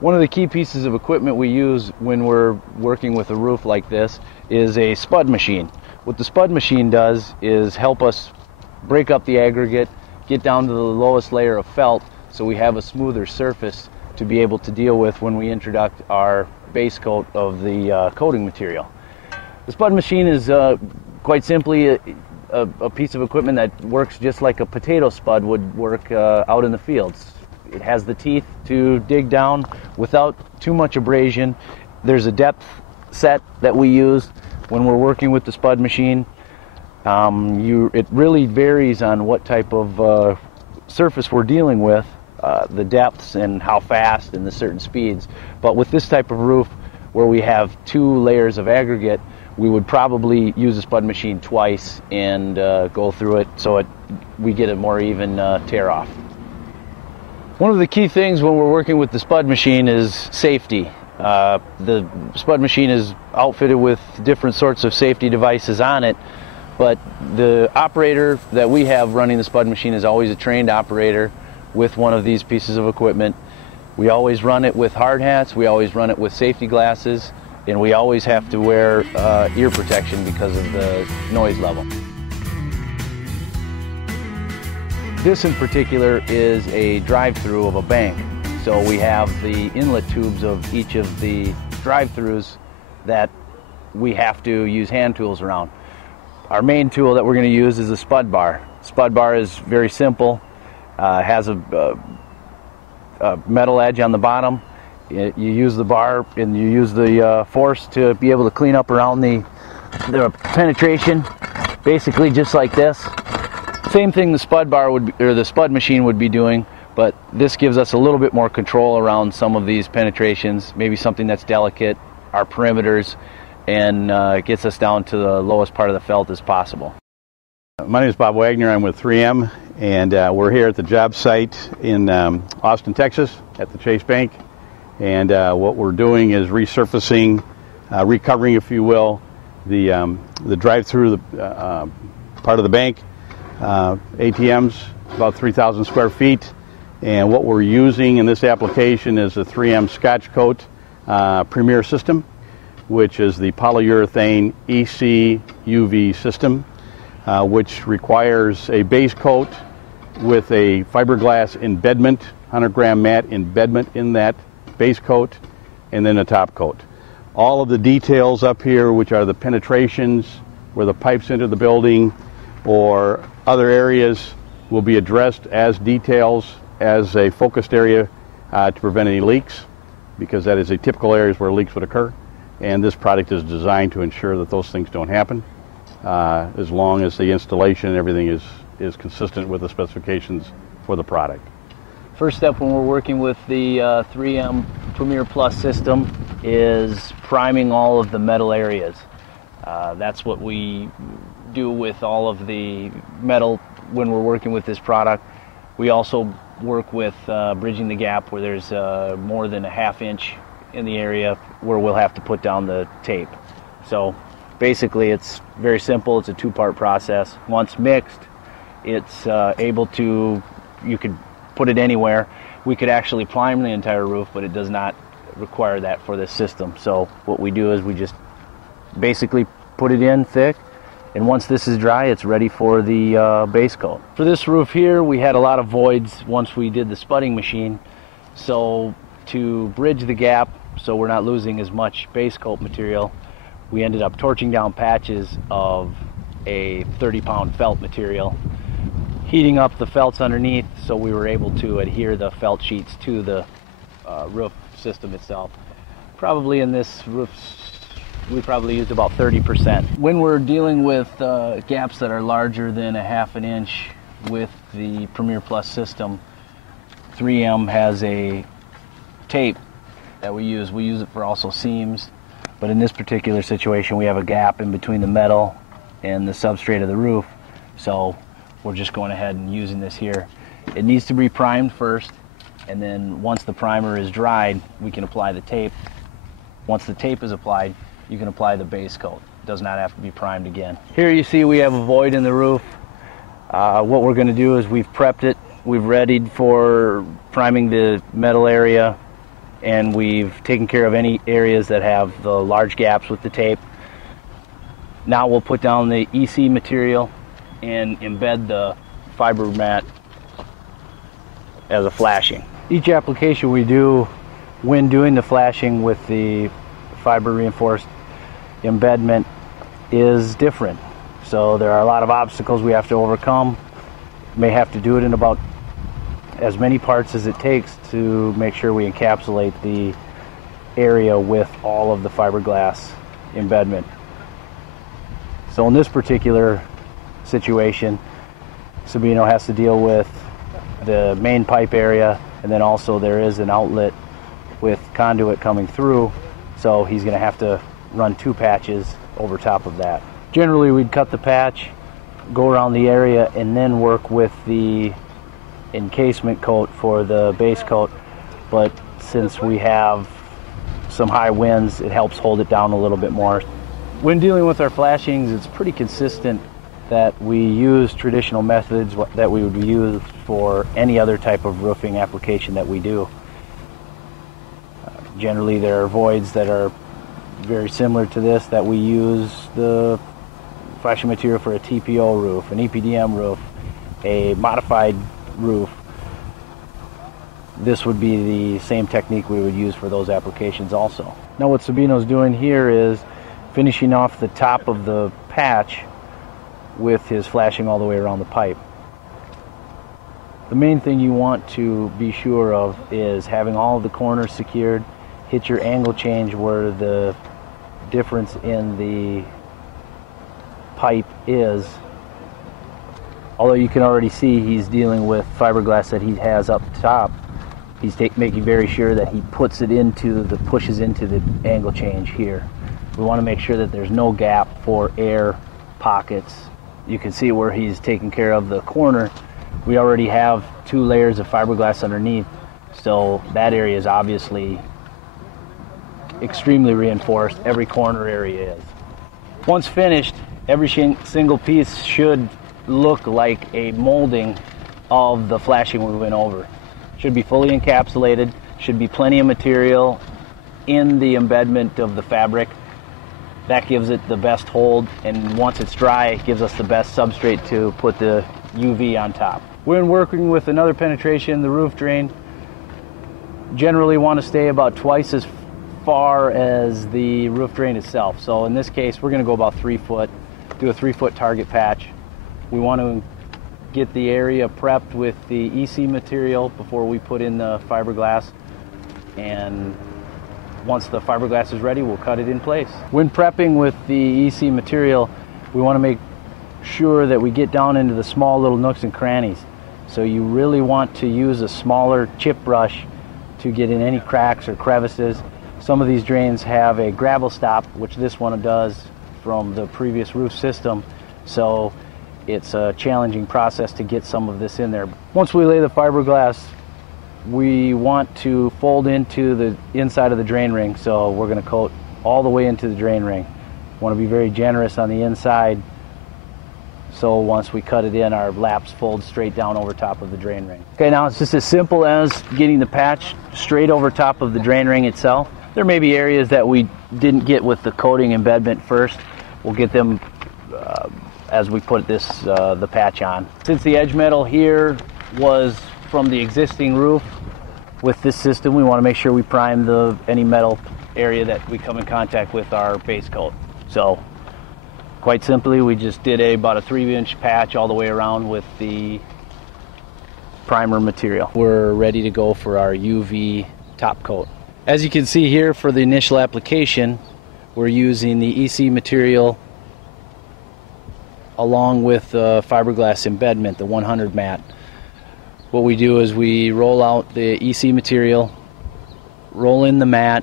One of the key pieces of equipment we use when we're working with a roof like this is a spud machine. What the spud machine does is help us break up the aggregate, get down to the lowest layer of felt so we have a smoother surface to be able to deal with when we introduce our base coat of the coating material. The spud machine is quite simply a piece of equipment that works just like a potato spud would work out in the fields. It has the teeth to dig down without too much abrasion. There's a depth set that we use when we're working with the spud machine. It really varies on what type of surface we're dealing with, the depths and how fast and the certain speeds. But with this type of roof where we have 2 layers of aggregate, we would probably use a spud machine twice and go through it so we get a more even tear off. One of the key things when we're working with the spud machine is safety. The spud machine is outfitted with different sorts of safety devices on it, but the operator that we have running the spud machine is always a trained operator with one of these pieces of equipment. We always run it with hard hats, we always run it with safety glasses, and we always have to wear ear protection because of the noise level. This in particular is a drive-through of a bank. So we have the inlet tubes of each of the drive-throughs that we have to use hand tools around. Our main tool that we're going to use is a spud bar. Spud bar is very simple, has a metal edge on the bottom. You use the bar and you use the force to be able to clean up around the penetration, basically just like this. Same thing the spud bar would be, or the spud machine would be doing, but this gives us a little bit more control around some of these penetrations, maybe something that's delicate, our perimeters, and gets us down to the lowest part of the felt as possible. My name is Bob Wagner. I'm with 3M, and we're here at the job site in Austin, Texas, at the Chase Bank. And what we're doing is resurfacing, recovering, if you will, the drive-through part of the bank. ATMs, about 3,000 square feet. And what we're using in this application is a 3M Scotchkote Premier system, which is the polyurethane EC UV system, which requires a base coat with a fiberglass embedment, 100-gram mat embedment in that base coat, and then a top coat. All of the details up here, which are the penetrations, where the pipes enter the building, or other areas, will be addressed as details as a focused area to prevent any leaks, because that is a typical areas where leaks would occur. And this product is designed to ensure that those things don't happen, as long as the installation and everything is consistent with the specifications for the product. First step when we're working with the 3M Premier Plus system is priming all of the metal areas. That's what we do with all of the metal when we're working with this product. We also work with bridging the gap where there's more than a ½ inch in the area where we'll have to put down the tape. So basically it's very simple. It's a 2-part process. Once mixed, it's able to, you could put it anywhere. We could actually prime the entire roof, but it does not require that for this system. So what we do is we just basically put it in thick, and once this is dry, it's ready for the base coat. For this roof here, we had a lot of voids once we did the spudding machine. So to bridge the gap, so we're not losing as much base coat material, we ended up torching down patches of a 30-pound felt material, heating up the felts underneath, so we were able to adhere the felt sheets to the roof system itself. Probably in this roof, we probably used about 30%. When we're dealing with gaps that are larger than a ½ inch with the Premier Plus system, 3M has a tape that we use. We use it for also seams, but in this particular situation we have a gap in between the metal and the substrate of the roof, so we're just going ahead and using this here. It needs to be primed first, and then once the primer is dried, we can apply the tape. Once the tape is applied, you can apply the base coat. It does not have to be primed again. Here you see we have a void in the roof. What we're going to do is we've prepped it. We've readied for priming the metal area and we've taken care of any areas that have the large gaps with the tape. Now we'll put down the EC material and embed the fiber mat as a flashing. Each application we do when doing the flashing with the fiber reinforced embedment is different. So there are a lot of obstacles we have to overcome. May have to do it in about as many parts as it takes to make sure we encapsulate the area with all of the fiberglass embedment. So in this particular situation, Sabino has to deal with the main pipe area, and then also there is an outlet with conduit coming through, so he's going to have to run 2 patches over top of that. Generally we'd cut the patch, go around the area, and then work with the encasement coat for the base coat, but since we have some high winds, it helps hold it down a little bit more. When dealing with our flashings, it's pretty consistent that we use traditional methods that we would use for any other type of roofing application that we do. Generally there are voids that are very similar to this that we use the flashing material for a TPO roof, an EPDM roof, a modified roof. This would be the same technique we would use for those applications also. Now what Sabino's doing here is finishing off the top of the patch with his flashing all the way around the pipe. The main thing you want to be sure of is having all of the corners secured, hit your angle change where the difference in the pipe is. Although you can already see he's dealing with fiberglass that he has up top, he's making very sure that he pushes into the angle change here. We want to make sure that there's no gap for air pockets. You can see where he's taking care of the corner. We already have 2 layers of fiberglass underneath, so that area is obviously extremely reinforced. Every corner area is. Once finished, every single piece should look like a molding of the flashing we went over. Should be fully encapsulated, should be plenty of material in the embedment of the fabric. That gives it the best hold, and once it's dry, it gives us the best substrate to put the UV on top. When working with another penetration, the roof drain, generally want to stay about twice as far as the roof drain itself. So in this case, we're going to go about 3 foot, do a 3-foot target patch. We want to get the area prepped with the EC material before we put in the fiberglass, and once the fiberglass is ready, we'll cut it in place. When prepping with the EC material, we want to make sure that we get down into the small little nooks and crannies. So you really want to use a smaller chip brush to get in any cracks or crevices. Some of these drains have a gravel stop, which this one does from the previous roof system. So it's a challenging process to get some of this in there. Once we lay the fiberglass, we want to fold into the inside of the drain ring, so we're going to coat all the way into the drain ring. Want to be very generous on the inside, so once we cut it in, our laps fold straight down over top of the drain ring. Okay, now it's just as simple as getting the patch straight over top of the drain ring itself. There may be areas that we didn't get with the coating embedment first. We'll get them as we put the patch on. Since the edge metal here was from the existing roof, with this system we want to make sure we prime any metal area that we come in contact with our base coat. So quite simply, we just did about a 3-inch patch all the way around with the primer material. We're ready to go for our UV top coat. As you can see here, for the initial application, we're using the EC material along with the fiberglass embedment, the 100 mat. What we do is we roll out the EC material, roll in the mat,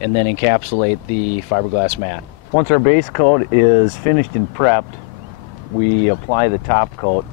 and then encapsulate the fiberglass mat. Once our base coat is finished and prepped, we apply the top coat.